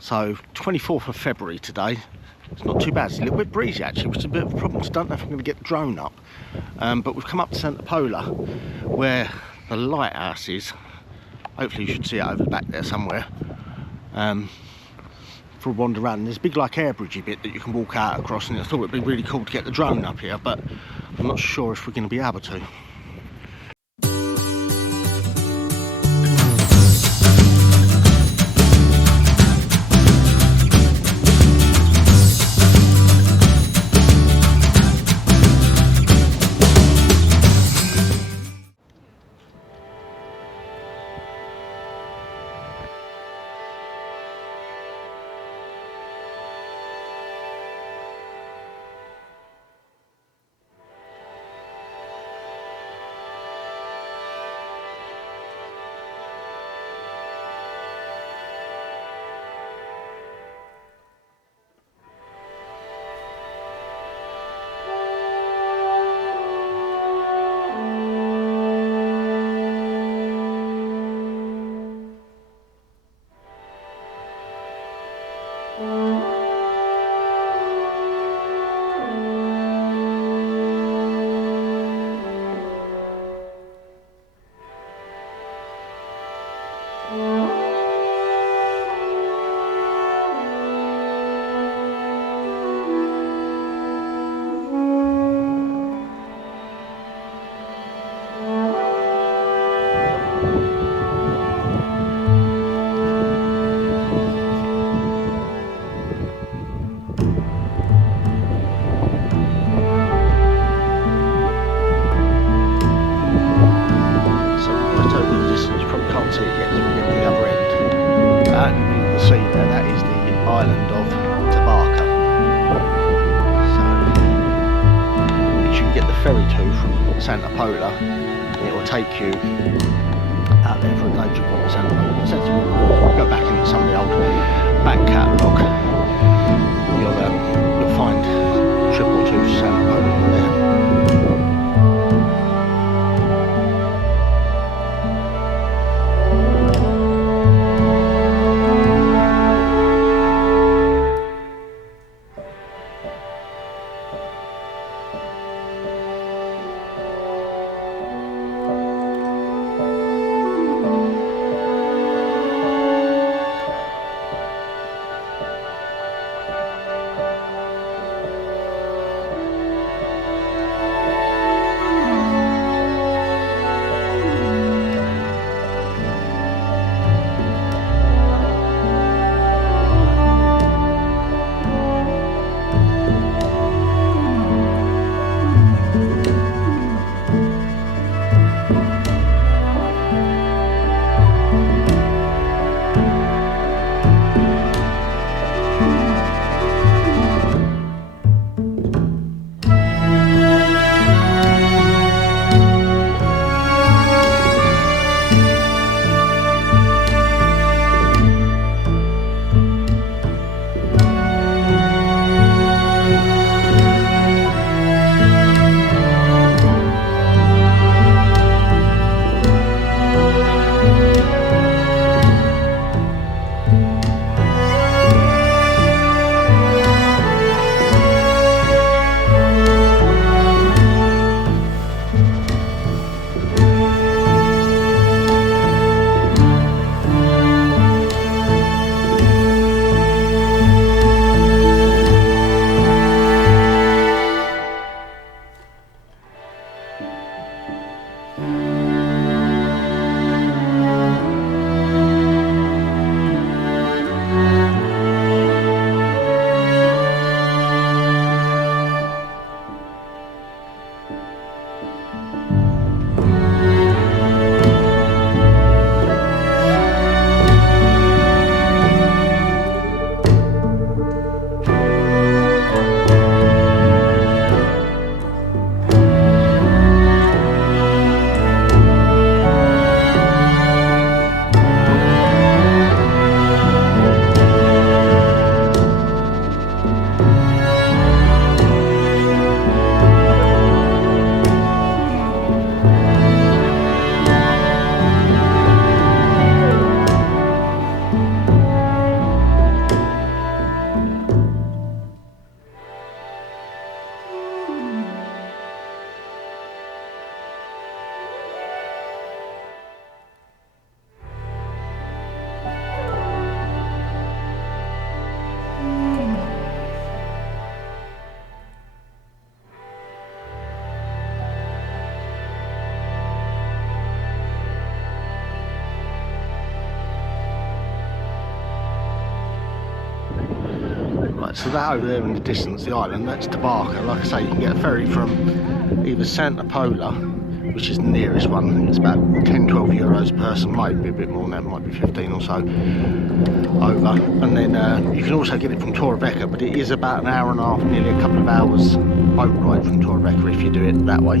So 24th of February today. It's not too bad. It's a little bit breezy actually, which is a bit of a problem. So I don't know if I'm going to get the drone up. But we've come up to Santa Pola, where the lighthouse is. Hopefully you should see it over the back there somewhere. For a wander around. And there's a big like air bridgey bit that you can walk out across, and I thought it'd be really cool to get the drone up here, but I'm not sure if we're going to be able to. Island of Tabarca. So, which you can get the ferry to from Santa Pola. It will take you out there for a day trip on Santa Pola. Essentially, go back into some of the old back catalogue. You'll find a trip or two to Santa Pola on there. Right, so that over there in the distance, the island, that's Tabarca. Like I say, you can get a ferry from either Santa Pola, which is the nearest one. I think it's about 10-12 euros per person, might be a bit more than that, might be 15 or so over. And then you can also get it from Torrevieja, but it is about an hour and a half, nearly a couple of hours boat ride from Torrevieja if you do it that way.